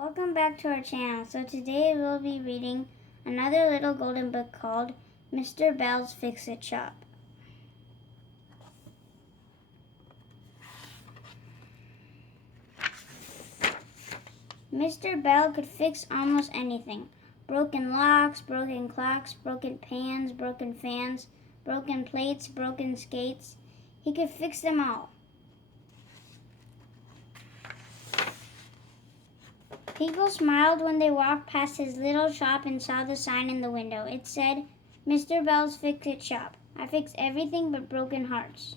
Welcome back to our channel. So today we'll be reading another little golden book called Mr. Bell's Fixit Shop. Mr. Bell could fix almost anything. Broken locks, broken clocks, broken pans, broken fans, broken plates, broken skates. He could fix them all. People smiled when they walked past his little shop and saw the sign in the window. It said, Mr. Bell's Fixit Shop. I fix everything but broken hearts.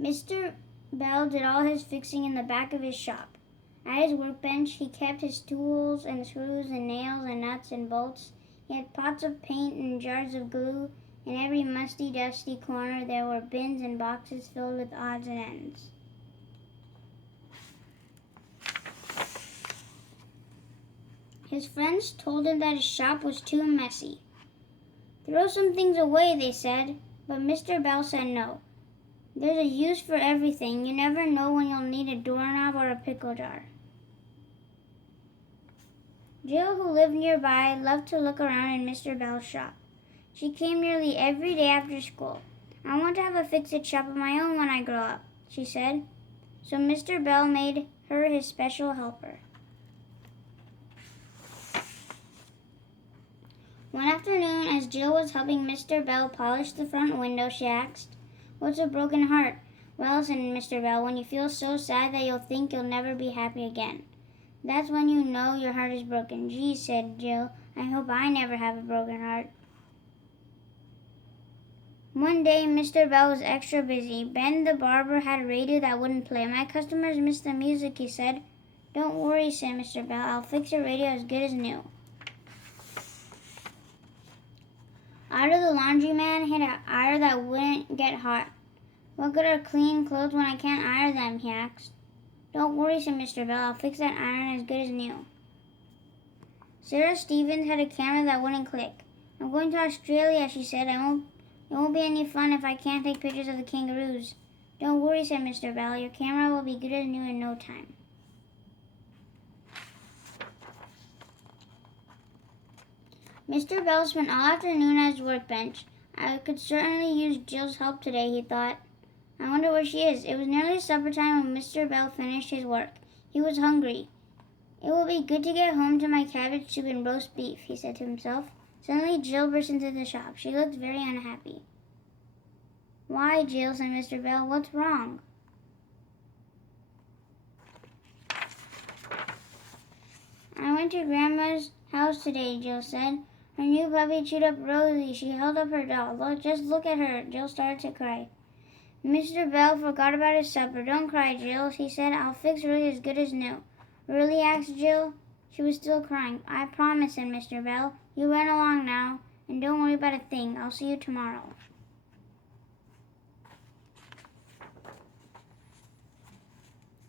Mr. Bell did all his fixing in the back of his shop. At his workbench, he kept his tools and screws and nails and nuts and bolts. He had pots of paint and jars of glue. In every musty, dusty corner, there were bins and boxes filled with odds and ends. His friends told him that his shop was too messy. Throw some things away, they said, but Mr. Bell said no. There's a use for everything. You never know when you'll need a doorknob or a pickle jar. Jill, who lived nearby, loved to look around in Mr. Bell's shop. She came nearly every day after school. I want to have a Fixit shop of my own when I grow up, she said. So Mr. Bell made her his special helper. One afternoon, as Jill was helping Mr. Bell polish the front window, she asked, What's a broken heart? Well, said Mr. Bell, when you feel so sad that you'll think you'll never be happy again. That's when you know your heart is broken. Gee, said Jill, I hope I never have a broken heart. One day, Mr. Bell was extra busy. Ben the barber had a radio that wouldn't play. My customers miss the music, he said. Don't worry, said Mr. Bell. I'll fix your radio as good as new. Out of the laundryman hid an iron that wouldn't get hot. What good are clean clothes when I can't iron them, he asked. Don't worry, said Mr. Bell. I'll fix that iron as good as new. Sarah Stevens had a camera that wouldn't click. I'm going to Australia, she said. It won't be any fun if I can't take pictures of the kangaroos. Don't worry, said Mr. Bell. Your camera will be good as new in no time. Mr. Bell spent all afternoon at his workbench. I could certainly use Jill's help today, he thought. I wonder where she is. It was nearly supper time when Mr. Bell finished his work. He was hungry. It will be good to get home to my cabbage soup and roast beef, he said to himself. Suddenly Jill burst into the shop. She looked very unhappy. Why, Jill, said Mr. Bell, what's wrong? I went to Grandma's house today, Jill said. Her new puppy chewed up Rosie. She held up her doll. Just look at her. Jill started to cry. Mr. Bell forgot about his supper. Don't cry, Jill, he said. I'll fix Rosie as good as new. Really? Asked Jill. She was still crying. I promise, said Mr. Bell. You run along now, and don't worry about a thing. I'll see you tomorrow.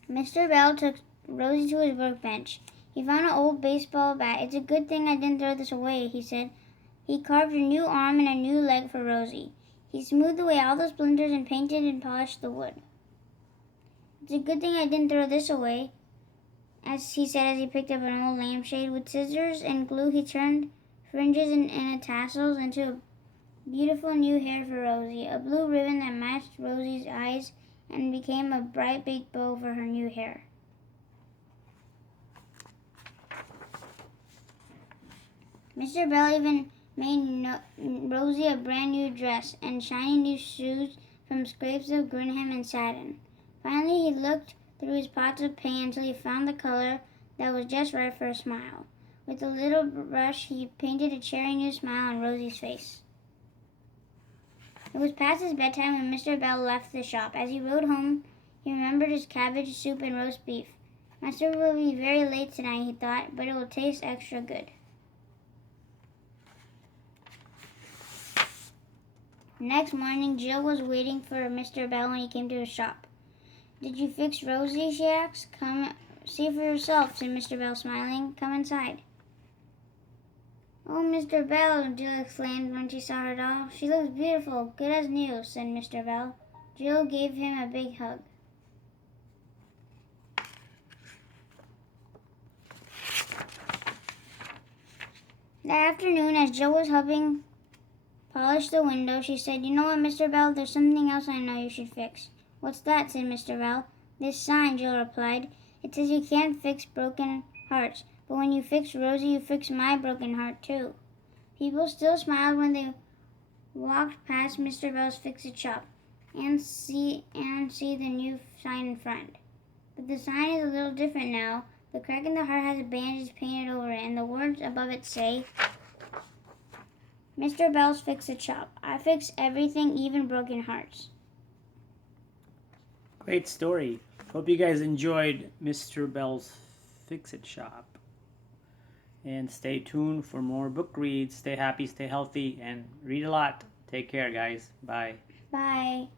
Mr. Bell took Rosie to his workbench. He found an old baseball bat. It's a good thing I didn't throw this away, he said. He carved a new arm and a new leg for Rosie. He smoothed away all the splinters and painted and polished the wood. It's a good thing I didn't throw this away, as he said as he picked up an old lampshade. With scissors and glue, he turned fringes and tassels into a beautiful new hair for Rosie, a blue ribbon that matched Rosie's eyes and became a bright big bow for her new hair. Mr. Bell even made Rosie a brand new dress and shiny new shoes from scraps of Grinham and satin. Finally, he looked through his pots of paint until he found the color that was just right for a smile. With a little brush, he painted a cherry new smile on Rosie's face. It was past his bedtime when Mr. Bell left the shop. As he rode home, he remembered his cabbage soup and roast beef. Master will be very late tonight, he thought, but it will taste extra good. Next morning, Jill was waiting for Mr. Bell when he came to his shop. Did you fix Rosie? She asked. Come see for yourself, said Mr. Bell, smiling. Come inside. Oh, Mr. Bell, Jill exclaimed when she saw her doll. She looks beautiful, good as new, said Mr. Bell. Jill gave him a big hug. That afternoon, as Joe was helping polish the window, she said, "You know what, Mr. Bell? There's something else I know you should fix." "What's that?" said Mr. Bell. "This sign," Joe replied. "It says you can't fix broken hearts. But when you fix Rosie, you fix my broken heart, too." People still smiled when they walked past Mr. Bell's Fixit shop and see the new sign in front. But the sign is a little different now. The crack in the heart has a bandage painted over it, and the words above it say, "Mr. Bell's Fixit shop. I fix everything, even broken hearts." Great story. Hope you guys enjoyed Mr. Bell's Fixit shop. And stay tuned for more book reads. Stay happy, stay healthy, and read a lot. Take care, guys. Bye. Bye.